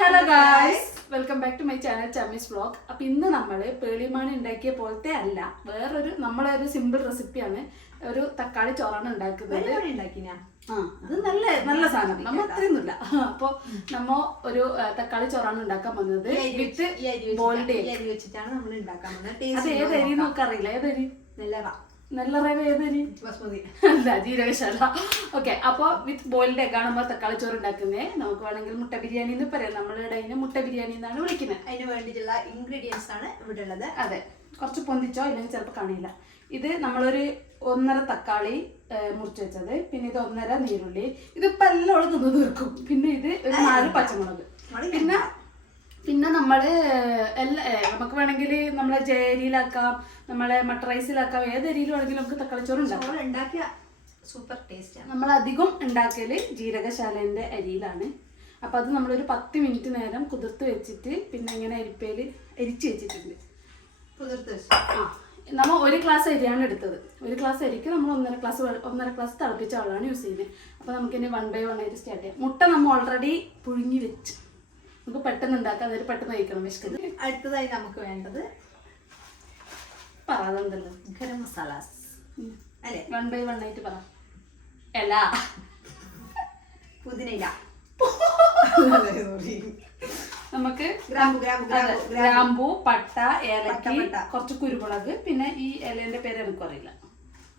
Hello guys, welcome back to my channel Chammi's vlog. അപ്പം ഇന്ന് നമ്മൾ പേളിമാണി ഉണ്ടാക്കിയ പോലത്തെ അല്ല, വേറൊരു നമ്മളൊരു സിമ്പിൾ റെസിപ്പിയാണ്. ഒരു തക്കാളി ചോറാണ് ഉണ്ടാക്കുന്നത്. അത് നല്ല നല്ല സാധനം, നമ്മ അത്രയൊന്നുമില്ല. അപ്പോൾ നമ്മ ഒരു തക്കാളി ചോറാണ് ഉണ്ടാക്കാൻ വന്നത്. വിത്ത് ബോയിൽഡ് എഗ് വെച്ചിട്ടാണ് നമ്മൾ ഉണ്ടാക്കാൻ വന്നത്. അത് ഏതരി നോക്കറിയില്ല. ഏതരി? നല്ല റവ ഏതരി? ബസ്മതി അല്ല, ജീരകശാല. ഓക്കെ, അപ്പോൾ വിത്ത് ബോയിൽഡ് എഗ് ആണ് നമ്മൾ തക്കാളി ചോറ് ഉണ്ടാക്കുന്നത്. നമുക്ക് വേണമെങ്കിൽ മുട്ട ബിരിയാണി എന്ന് പറയാം. നമ്മളുടെ അതിന് മുട്ട ബിരിയാണി എന്നാണ് വിളിക്കുന്നത്. അതിന് വേണ്ടിയിട്ടുള്ള ഇൻഗ്രീഡിയൻസ് ആണ് ഇവിടെ ഉള്ളത്. അതെ, കുറച്ച് പൊന്തിച്ചോ ഇല്ലെങ്കിൽ ചിലപ്പോൾ കാണില്ല. ഇത് നമ്മളൊരു 1.5 തക്കാളി മുറിച്ച് വെച്ചത്, പിന്നെ ഇത് 1.5 നീരുള്ളി, ഇതിപ്പോൾ എല്ലാം തിന്ന് തീർക്കും. പിന്നെ ഇത് ഒരു 4 പച്ചമുളക്, പിന്നെ നമ്മള് നമുക്ക് വേണമെങ്കിൽ നമ്മളെ ജയരിയിലാക്കാം, നമ്മളെ മട്ട റൈസിലാക്കാം, ഏത് അരിയിൽ വേണമെങ്കിലും നമുക്ക് തക്കാളിച്ചോറ് ഉണ്ടാക്കിയ സൂപ്പർ ടേസ്റ്റ് ആണ്. നമ്മൾ അധികം ഉണ്ടാക്കല് ജീരകശാലേന്റെ അരിയിലാണ്. അപ്പൊ അത് നമ്മളൊരു 10 മിനിറ്റ് നേരം കുതിർത്ത് വെച്ചിട്ട് പിന്നെ ഇങ്ങനെ അരിപ്പേല് അരിച്ച് വെച്ചിട്ടുണ്ട്. നമ്മൾ 1 ഗ്ലാസ് അരിയാണ് എടുത്തത്. 1 ഗ്ലാസ് അരിക്ക് നമ്മൾ 1.5 ഗ്ലാസ് തിളപ്പിച്ച വെള്ളമാണ് യൂസ് ചെയ്യുന്നത്. അപ്പൊ നമുക്കിനി 1 by 1 ആയിട്ട് സ്റ്റാർട്ട് ചെയ്യാം. മുട്ട നമ്മൾ ഓൾറെഡി പുഴുങ്ങി വെച്ച് നമുക്ക് പെട്ടെന്ന് ഉണ്ടാക്കാം, അതൊരു പെട്ടെന്ന് കഴിക്കണം വിശക്കുന്നത്. അടുത്തതായി നമുക്ക് വേണ്ടത് പറയാതെന്തല്ലോ ഗരം മസാലാസ് അല്ലേ? 1 by 1 ആയിട്ട് പറ. എല, പുതിനയില, നമുക്ക് ഗ്രാമ്പു, പട്ട, ഏലക്ക, കുറച്ച് കുരുമുളക്, പിന്നെ ഈ ഇലേന്റെ പേര് എനിക്കും അറിയില്ല.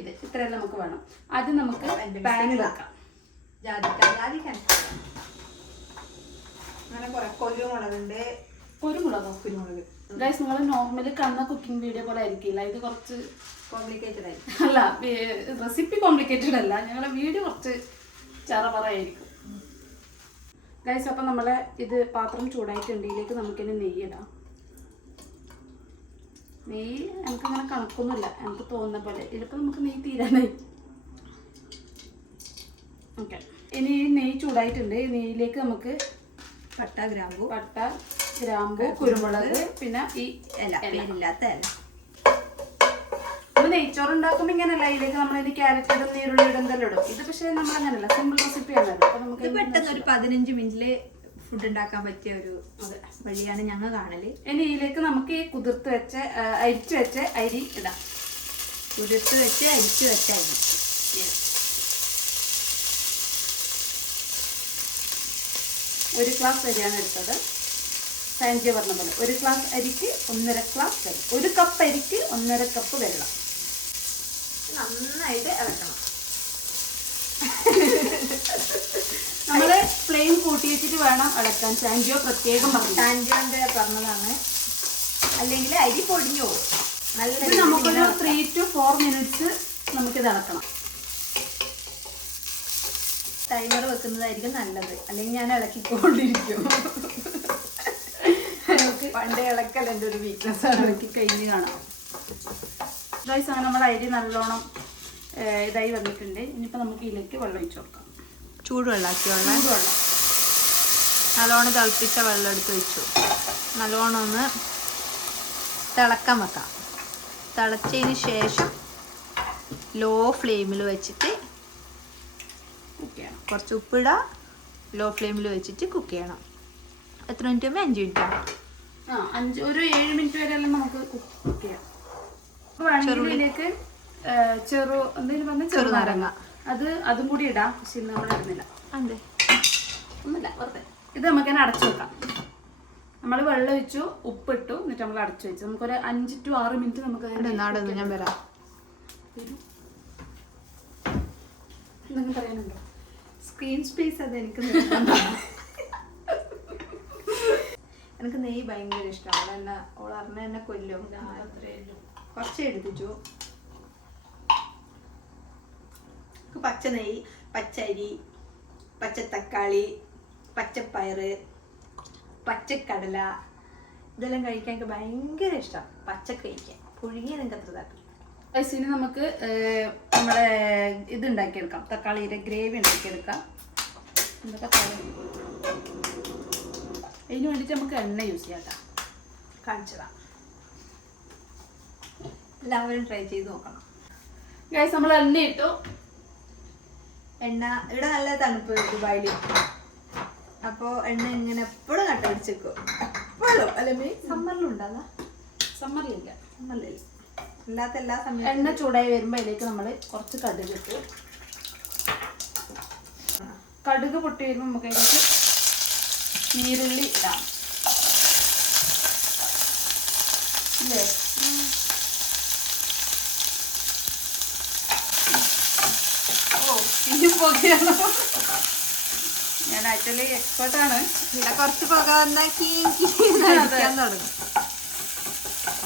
ഇത് ഇത്രയെല്ലാം നമുക്ക് വേണം. ആദ്യം നമുക്ക് പാനിൽ വെക്കാം. കുരുമുളക് ഗൈസ്, നിങ്ങൾ നോർമലി കാണുന്ന കുക്കിംഗ് വീഡിയോ പോലെ ആയിരിക്കില്ല, ഇത് കുറച്ച് കോംപ്ലിക്കേറ്റഡ് ആയിരിക്കും. അല്ല, റെസിപ്പി കോംപ്ലിക്കേറ്റഡ് അല്ല, ഞങ്ങളുടെ വീഡിയോ കുറച്ച് ചറപറയായിരിക്കും ഗൈസ്. അപ്പം നമ്മളെ ഇത് പാത്രം ചൂടായിട്ടുണ്ട്. ഇതിലേക്ക് നമുക്കിനി നെയ്യിടാം. നെയ്യ് എനിക്കങ്ങനെ കണക്കൊന്നുമില്ല, എനിക്ക് തോന്നുന്ന പോലെ. ഇതിലിപ്പോൾ നമുക്ക് നെയ്യ് തീരാനായി. ഓക്കെ, ഇനി ഈ നെയ്യ് ചൂടായിട്ടുണ്ട്. ഈ നെയ്യിലേക്ക് നമുക്ക് പട്ട, ഗ്രാമ്പു, കുരുമുളക്, പിന്നെ ഈ ഇല്ലാത്ത ഇല. നമ്മൾ നെയ്ച്ചോറ് ഉണ്ടാക്കുമ്പോൾ ഇങ്ങനെയല്ല, ഇതിലേക്ക് നമ്മളിത് ക്യാരറ്റ് ഇടും, നീരുള്ളി ഇടും, എന്തെല്ലാം ഇടും. ഇത് പക്ഷേ നമ്മൾ അങ്ങനെയല്ല, സിമ്പിൾ റെസിപ്പിയാണ്. അപ്പോൾ നമുക്ക് പെട്ടെന്ന് ഒരു 15 മിനിറ്റില് ഫുഡ് ഉണ്ടാക്കാൻ പറ്റിയ ഒരു വഴിയാണ് ഞങ്ങൾ കാണല്. ഇനി ഇതിലേക്ക് നമുക്ക് ഈ കുതിർത്ത് വെച്ച അരിച്ചു വെച്ച അരി ഇടാം. കുതിർത്ത് വെച്ച് അരിച്ചു വെച്ച അരി 1 ഗ്ലാസ് അരിയാണ് എടുത്തത്. സാൻജിയ പറഞ്ഞ പോലെ 1 ഗ്ലാസ് അരിക്ക് 1.5 ഗ്ലാസ് വെള്ളം. 1 കപ്പ് അരിക്ക് 1.5 കപ്പ് വെള്ളം. നന്നായിട്ട് ഇളക്കണം. നമ്മള് ഫ്ലെയിം കൂട്ടി വെച്ചിട്ട് വേണം ഇളക്കാൻ. സാൻജിയോ പ്രത്യേകം പറഞ്ഞു. സാൻജിയോന്റെ പറഞ്ഞതാണ്, അല്ലെങ്കിൽ അരി പൊടിഞ്ഞു പോകും. നല്ല നമുക്കൊരു 3 to 4 മിനിറ്റ്സ് നമുക്കിത് ഇളക്കണം. ടൈമർ വെക്കുന്നതായിരിക്കും നല്ലത്, അല്ലെങ്കിൽ ഞാൻ ഇളക്കിക്കൊണ്ടിരിക്കും. പണ്ടേ ഇളക്കൽ എൻ്റെ ഒരു വീക്ക്നെസ് ആണ്. ഇളക്കി കഴിഞ്ഞ് കാണാം ഗൈസ്. അങ്ങനെ നമ്മുടെ അരി നല്ലോണം ഇതായി വന്നിട്ടുണ്ട്. ഇനിയിപ്പോൾ നമുക്ക് ഇതിലേക്ക് വെള്ളം ഒഴിച്ച് കൊടുക്കാം. ചൂടുവെള്ളമാക്കി വെള്ളം നല്ലോണം തിളപ്പിച്ച വെള്ളം എടുത്ത് വെച്ചു. നല്ലോണം ഒന്ന് തിളക്കാൻ വെക്കാം. തിളച്ചതിന് ശേഷം ലോ ഫ്ലെയിമിൽ വെച്ചിട്ട് കുക്ക് ചെയ്യണം. കുറച്ച് ഉപ്പിടുക, ലോ ഫ്ലെയിമിൽ വെച്ചിട്ട് കുക്ക് ചെയ്യണം. എത്ര മിനിറ്റ്? 5 മിനിറ്റ്. ഒരു 7 മിനിറ്റ് വരെ എല്ലാം നമുക്ക് കുക്ക് ചെയ്യാം. ഇതിലേക്ക് ചെറുനാരങ്ങ, അതും കൂടി ഇടാം. പക്ഷെ നമ്മൾ ഇടുന്നില്ല. അതെ, ഒന്നുമില്ല, വെറുതെ. ഇത് നമുക്ക് തന്നെ അടച്ചു വെക്കാം. നമ്മൾ വെള്ളം ഒഴിച്ചു, ഉപ്പിട്ടു, എന്നിട്ട് നമ്മൾ അടച്ചു വെച്ചു. നമുക്കൊരു 5 to 6 മിനിറ്റ് നമുക്ക് ഞാൻ വരാം. എന്തെങ്കിലും പറയാനുണ്ടോ? സ്ക്രീൻ സ്പേസ് അത് എനിക്ക് എനിക്ക് നെയ്യ് ഭയങ്കര ഇഷ്ടമാണ്. ഓളറിഞ്ഞ എന്നെ കൊല്ലും. കുറച്ച് എടുത്തിച്ചു. പച്ച നെയ്യ്, പച്ചരി, പച്ചത്തക്കാളി, പച്ചപ്പയറ്, പച്ചക്കടല, ഇതെല്ലാം കഴിക്കാൻ എനിക്ക് ഭയങ്കര ഇഷ്ടമാണ്. പച്ചക്ക കഴിക്കാൻ പുഴുങ്ങിയ എനിക്ക് അത്ര താല്പര്യം. ഇനി നമുക്ക് നമ്മുടെ ഇത് ഉണ്ടാക്കിയെടുക്കാം. തക്കാളിയുടെ ഗ്രേവി ഉണ്ടാക്കിയെടുക്കാം. അതിന് വേണ്ടിയിട്ട് നമുക്ക് എണ്ണ യൂസ് ചെയ്യാം. കാണിച്ചതാണ്. എല്ലാവരും ട്രൈ ചെയ്ത് നോക്കണം ഗൈസ്. നമ്മൾ എണ്ണ ഇട്ടു. എണ്ണ ഇവിടെ നല്ല തണുപ്പ് ദുബായിൽ. അപ്പോൾ എണ്ണ ഇങ്ങനെ എപ്പോഴും നട്ടടിച്ചേക്കോ എപ്പോഴും അല്ലേ സമ്മറിലും ഉണ്ടാകാ സമ്മറിലില്ല. സമ്മറിലില്ല അല്ലാത്ത എല്ലാ സമയത്തും എണ്ണ ചൂടായി വരുമ്പോൾ അതിലേക്ക് നമ്മൾ കുറച്ച് കടുക് ഇട്ട് കടുക് പൊട്ടി വരുമ്പോൾ നമുക്ക് അതിലേക്ക് നീരുള്ളി ഇടാം ഇല്ലേ? ഓ ഇനി പൊടിയാണോ? ഞാൻ ആക്ച്വലി എക്സ്പേർട്ടാണ്. ഇവിടെ കുറച്ച് പുക വന്നാൽ അടിക്കാൻ തുടങ്ങും.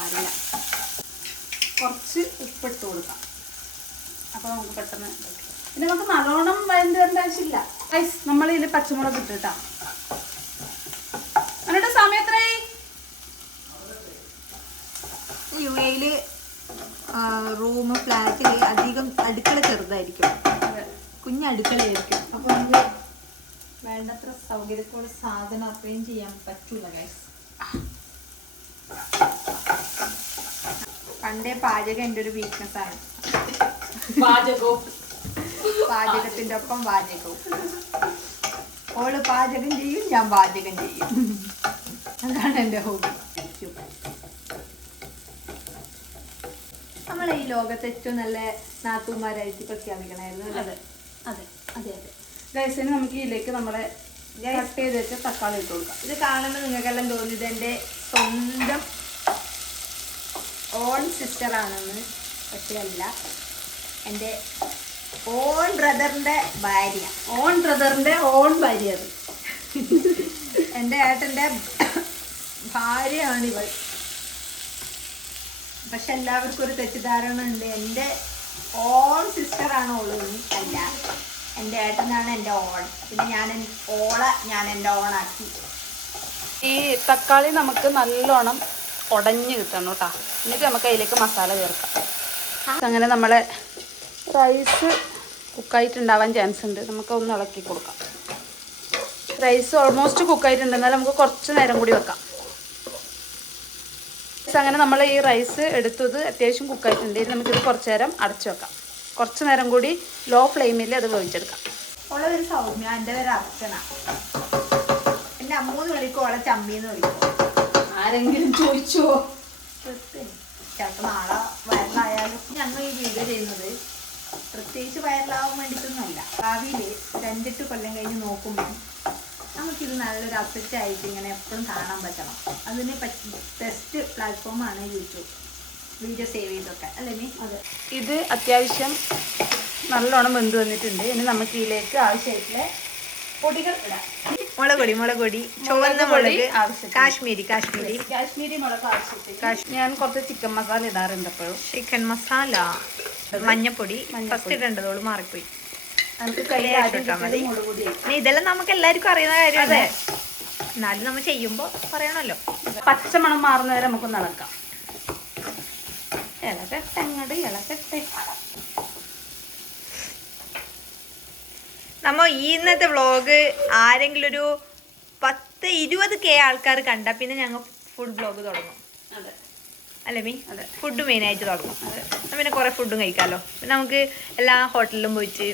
അറിയില്ല. കുറച്ച് ഉപ്പിട്ട് കൊടുക്കാം. അപ്പോൾ നമുക്ക് പെട്ടെന്ന് പിന്നെ നമുക്ക് നല്ലോണം വഴണ്ട് വരേണ്ട ആവശ്യമില്ല. ഗൈസ് നമ്മൾ ഇതിൽ പച്ചമുളക് ഇട്ടിട്ടാ. എന്നിട്ട് സമയം എത്രയായി? UAE റൂം ഫ്ലാറ്റിൽ അധികം അടുക്കള ചെറുതായിരിക്കും, കുഞ്ഞടുക്കളയായിരിക്കും. അപ്പോൾ നമുക്ക് വേണ്ടത്ര സൗകര്യത്തോടെ സാധനം അറേഞ്ച് ചെയ്യാൻ പറ്റൂല ഗൈസ്. പണ്ടേ പാചകം എൻ്റെ ഒരു വീക്ക്നെസ് ആണ്. പാചകത്തിൻ്റെ ഒപ്പം പാചകവും. ഓള് പാചകം ചെയ്യും, ഞാൻ പാചകം ചെയ്യും. അതാണ് എൻ്റെ ഹോബി. നമ്മളെ ഈ ലോകത്ത് ഏറ്റവും നല്ല നാത്തൂമാരായിട്ട് പ്രഖ്യാപിക്കണമായിരുന്നു. അതെ അതെ അതെ അതെ ഗൈസിന് നമുക്ക് ഇതിലേക്ക് നമ്മുടെ കട്ട് ചെയ്ത് വെച്ച തക്കാളി ഇട്ട് കൊടുക്കാം. ഇത് കാണുമ്പോൾ നിങ്ങൾക്കെല്ലാം തോന്നിയത് എൻ്റെ സ്വന്തം ഓൺ സിസ്റ്റർ ആണെന്ന്. പക്ഷേ അല്ല, എൻ്റെ ഓൺ ബ്രദറിൻ്റെ ഭാര്യ. ഓൺ ബ്രദറിന്റെ ഓൺ ഭാര്യ അത്. എൻ്റെ ഏട്ടൻ്റെ ഭാര്യയാണിവൾ. പക്ഷെ എല്ലാവർക്കും ഒരു തെറ്റിദ്ധാരണ ഉണ്ട്, എൻ്റെ ഓൺ സിസ്റ്ററാണ് ഓള്. അല്ല, എൻ്റെ ഏട്ടനാണ് എൻ്റെ ഓൺ. പിന്നെ ഞാൻ എൻ്റെ ഓണാക്കി. ഈ തക്കാളി നമുക്ക് നല്ലോണം ഉടഞ്ഞ് കിട്ടണം കേട്ടോ. എന്നിട്ട് നമുക്ക് അതിലേക്ക് മസാല ചേർക്കാം. അങ്ങനെ നമ്മളെ റൈസ് കുക്കായിട്ടുണ്ടാവാൻ ചാൻസ് ഉണ്ട്. നമുക്ക് ഒന്ന് ഇളക്കി കൊടുക്കാം. റൈസ് ഓൾമോസ്റ്റ് കുക്കായിട്ടുണ്ട്, എന്നാലും നമുക്ക് കുറച്ച് നേരം കൂടി വെക്കാം. അങ്ങനെ നമ്മൾ ഈ റൈസ് എടുത്തത് അത്യാവശ്യം കുക്കായിട്ടുണ്ട്. ഇനി നമുക്കിത് കുറച്ച് നേരം അടച്ചു വെക്കാം. കുറച്ച് നേരം കൂടി ലോ ഫ്ലെയിമിൽ അത് വേവിച്ചെടുക്കാം. ഓളെ ഒരു സൗമ്യ, എൻ്റെ പേര് അർച്ചന. എൻ്റെ അമ്മൂന്ന് വിളിക്കും, ഓളെ ചമ്മീന്ന് വിളിക്കും. ആരെങ്കിലും ചോദിച്ചോ? ചിലപ്പോൾ നാളെ വൈറലായാലും. ഞങ്ങൾ ഈ വീഡിയോ ചെയ്യുന്നത് പ്രത്യേകിച്ച് വൈറലാവാൻ വേണ്ടിയിട്ടൊന്നുമല്ല. ഭാവിയിൽ 2-8 കൊല്ലം കഴിഞ്ഞ് നോക്കുമ്പോൾ നമുക്കിത് നല്ലൊരു അസറ്റായിട്ട് ഇങ്ങനെ എപ്പോഴും കാണാൻ പറ്റണം. അതിന് ബെസ്റ്റ് പ്ലാറ്റ്ഫോമാണ് യൂട്യൂബ്. വീഡിയോ സേവ് ചെയ്തൊക്കെ അല്ലേ നീ? അതെ, ഇത് അത്യാവശ്യം നല്ലോണം വെന്ത് വന്നിട്ടുണ്ട്. ഇനി നമുക്ക് ഇതിലേക്ക് ആവശ്യമായിട്ടുള്ള പൊടികൾ ഇടാം. മുളക് പൊടി, ചുവന്ന മുളക്, കാശ്മീരി മുളക് ആവശ്യത്തിന് ഞാൻ കുറച്ച് ചിക്കൻ മസാല ഇടാറുണ്ട്. എപ്പോഴും ചിക്കൻ മസാല, മഞ്ഞപ്പൊടി ഫസ്റ്റ് ഇടേണ്ടതോളൂ മാറിപ്പോയി. ഇതെല്ലാം നമുക്ക് എല്ലാവർക്കും അറിയുന്ന കാര്യമല്ലേ, എന്നാലും നമ്മൾ ചെയ്യുമ്പോ പറയണല്ലോ. പച്ചമണം മാറുന്ന വരെ നമുക്കൊന്ന് ഇളക്കാം. ഇളകട്ടെ അങ്ങോട്ട് ഇളകട്ടെ. നമ്മ ഇന്നത്തെ വ്ളോഗ് ആരെങ്കിലും ഒരു 10-20K ആൾക്കാർ കണ്ട പിന്നെ ഞങ്ങൾ ഫുഡ് വ്ളോഗ് തുടങ്ങും. അല്ലേ മീ? ഫുഡ് മെയിനായിട്ട് തുടങ്ങും. പിന്നെ കുറെ ഫുഡും കഴിക്കാമല്ലോ. പിന്നെ നമുക്ക് എല്ലാ ഹോട്ടലിലും പോയിട്ട്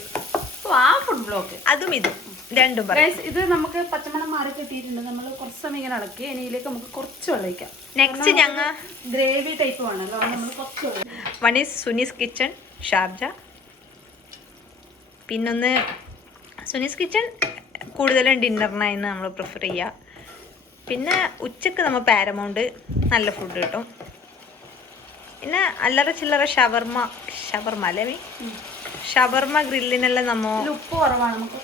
ആ ഫുഡ് ബ്ലോഗ് അതും ഇതും രണ്ടും പറയാം. ഇത് നമുക്ക് പച്ചമണം മാറി കിട്ടിയിട്ടുണ്ട്. നമ്മൾ കുറച്ച് സമയം ഇങ്ങനെ ഇളക്കി. ഇതിലേക്ക് നമുക്ക് കുറച്ച് വെള്ളം ഒഴിക്കാം. നെക്സ്റ്റ് ഞങ്ങൾ ഗ്രേവി ടൈപ്പ് വേണമല്ലോ, നമ്മൾ കുറച്ച് വെള്ളം. One is Suni's kitchen Sharjah. പിന്നൊന്ന് സുനീസ് കിച്ചൺ കൂടുതലും ഡിന്നറിനായിരുന്നു നമ്മൾ പ്രിഫർ ചെയ്യുക. പിന്നെ ഉച്ചക്ക് നമ്മൾ പാരമൗണ്ട് നല്ല ഫുഡ് കിട്ടും. പിന്നെ അല്ലറ ചില്ലറ ഷവർമ അല്ലേ? ഷവർമ ഗ്രില്ലിനെല്ലാം നമ്മൾ ഉപ്പ് കുറവാണ്, നമുക്ക്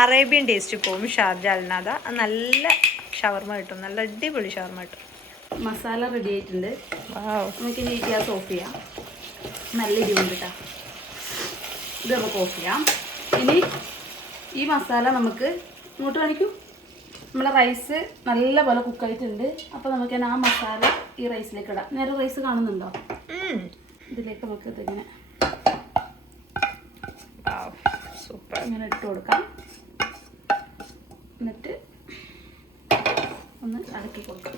അറേബ്യൻ ടേസ്റ്റ് പോകും. ഷാർജ അൽനാദ നല്ല ഷവർമ കിട്ടും, നല്ല അടിപൊളി ഷവർമ കിട്ടും. മസാല റെഡി ആയിട്ടുണ്ട്. നമുക്ക് ഇനി ഗ്യാസ് ഓഫ് ചെയ്യാം. നല്ല ഇരിവുണ്ട് കേട്ടോ. ഇത് നമുക്ക് ഓഫ് ചെയ്യാം. ഇനി ഈ മസാല നമുക്ക് ഇങ്ങോട്ട് കാണിക്കൂ. നമ്മളെ റൈസ് നല്ല പോലെ കുക്കായിട്ടുണ്ട്. അപ്പോൾ നമുക്ക് ആ മസാല ഈ റൈസിലേക്ക് ഇടാം. നേരെ റൈസ് കാണുന്നുണ്ടോ? ഇതിലേക്ക് നമുക്ക് ഇതിങ്ങനെ സൂപ്പർ ഇങ്ങനെ ഇട്ട് കൊടുക്കാം. എന്നിട്ട് ഒന്ന് ഇളക്കി കൊടുക്കാം.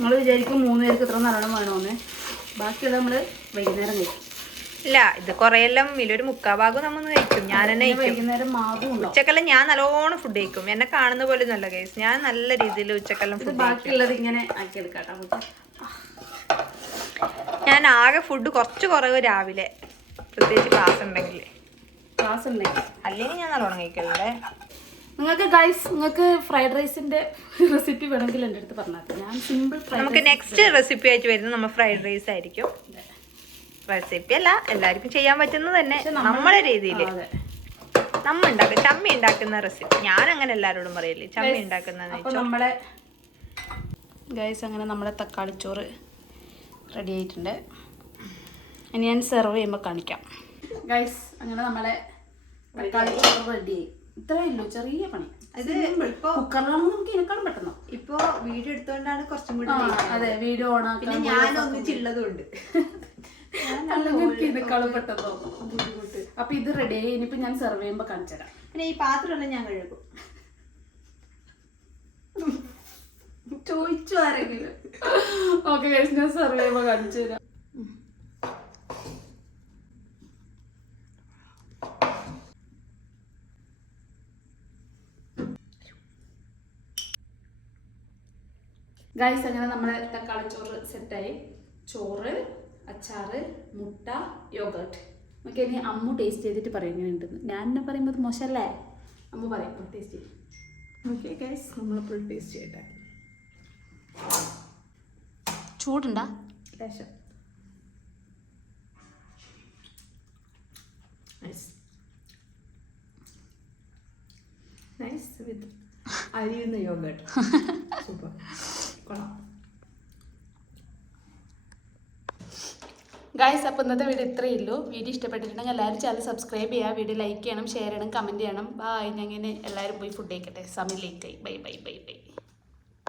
നമ്മൾ വിചാരിക്കും 3 പേർക്ക് ഇത്ര നല്ലോണം വേണമെന്ന്. ബാക്കിയുള്ള നമ്മൾ വൈകുന്നേരം കഴിക്കും. ഇല്ല ഇത് കുറെയെല്ലാം ഒരു മുക്കാഭാഗം നമ്മൾ കഴിക്കും. ഞാൻ തന്നെ കഴിക്കും. വൈകുന്നേരം മാവും ഉണ്ടാവും. ഉച്ചക്കെല്ലാം ഞാൻ നല്ലോണം ഫുഡ് കഴിക്കും. എന്നെ കാണുന്ന പോലെ നല്ല കേസ്. ഞാൻ നല്ല രീതിയിൽ ഉച്ചക്കെല്ലാം ഫുഡ് കഴിക്കും. ബാക്കിയുള്ളത് ഇങ്ങനെ ആക്കിയെടുക്കാം. ഞാൻ ആകെ ഫുഡ് കുറച്ച് കുറവ് രാവിലെ, പ്രത്യേകിച്ച് ക്ലാസ് ഉണ്ടെങ്കിൽ. ക്ലാസ് ഉണ്ടെങ്കിൽ അല്ലെങ്കിൽ ഞാൻ നല്ലോണം കഴിക്കലുണ്ടേ. നിങ്ങൾക്ക് ഫ്രൈഡ് റൈസിന്റെ റെസിപ്പി വേണമെങ്കിൽ എൻ്റെ അടുത്ത് പറഞ്ഞാൽ ഞാൻ സിമ്പിൾ. നമുക്ക് നെക്സ്റ്റ് റെസിപ്പി ആയിട്ട് വരുന്നത് നമ്മൾ ഫ്രൈഡ് റൈസ് ആയിരിക്കും. റെസിപ്പി അല്ല, എല്ലാവർക്കും ചെയ്യാൻ പറ്റുന്നത് തന്നെ നമ്മളെ രീതിയിൽ നമ്മ ഉണ്ടാക്കും. ചമ്മി ഉണ്ടാക്കുന്ന റെസിപ്പി ഞാൻ അങ്ങനെ എല്ലാവരോടും പറയില്ലേ, ചമ്മി ഉണ്ടാക്കുന്ന. നമ്മളെ ഗൈസ് അങ്ങനെ നമ്മളെ തക്കാളിച്ചോറ് റെഡി ആയിട്ടുണ്ട്. ഇനി ഞാൻ സെർവ് ചെയ്യുമ്പോൾ കാണിക്കാം. ഗൈസ് അങ്ങനെ നമ്മളെ തക്കാളിച്ചോറ് റെഡിയായി. ഇത്രയേ ഉള്ളൂ, ചെറിയ പണി. കുക്കറിലാണെങ്കിൽ നമുക്ക് ഇതിനേക്കാളും പെട്ടെന്ന്. ഇപ്പൊ വീഡിയോ എടുത്തോണ്ടാണ് കുറച്ചും കൂടി. അതെ, വീഡിയോ ഓണാക്കാൻ. പിന്നെ ഞാൻ ഒന്നിച്ചുള്ളതും ഉണ്ട്. ഇതിനേക്കാളും പെട്ടെന്നോ ബുദ്ധിമുട്ട്. അപ്പൊ ഇത് റെഡിയായി. ഇനിയിപ്പോ ഞാൻ സെർവ് ചെയ്യുമ്പോ കാണിച്ചു തരാം. പിന്നെ ഈ പാത്രമെല്ലാം ഞാൻ കഴുകും. ചോദിച്ചു ആരെങ്കിലും. ഓക്കെ ഗൈസ്, ഞാൻ സെർവ് ചെയ്യുമ്പോ കാണിച്ചു തരാം. ഗൈസ് അങ്ങനെ നമ്മളെ തക്കാളി ചോറ് സെറ്റായി. ചോറ്, അച്ചാറ്, മുട്ട, യോഗർട്ട്. ഓക്കെ, ഇനി അമ്മു ടേസ്റ്റ് ചെയ്തിട്ട് പറയുന്നുണ്ടെന്ന്. ഞാൻ എന്നെ പറയുമ്പോൾ അത് മോശമല്ലേ? അമ്മ പറയും ടേസ്റ്റ് ചെയ്യും. ഓക്കെ ഗൈസ്, നമ്മളപ്പോൾ ടേസ്റ്റ് ചെയ്യട്ടെ. ചൂടുണ്ടാ? ലേശം. നൈസ് വിത്ത് അരിയുന്ന യോഗർട്ട്. സൂപ്പർ, കൊള്ളാം. ഗൈസ്, അപ്പോൾ ഇന്നത്തെ വീഡിയോ ഇത്രയേ ഉള്ളൂ. വീഡിയോ ഇഷ്ടപ്പെട്ടിട്ടുണ്ടെങ്കിൽ എല്ലാവരും ചാനൽ സബ്സ്ക്രൈബ് ചെയ്യുക, വീഡിയോ ലൈക്ക് ചെയ്യണം, ഷെയർ ചെയ്യണം, കമൻറ്റ് ചെയ്യണം. ബൈ. ഞാൻ ഇങ്ങനെ എല്ലാവരും പോയി ഫുഡ് കഴിക്കട്ടെ, സമയം ലേറ്റായി. Bye bye bye bye.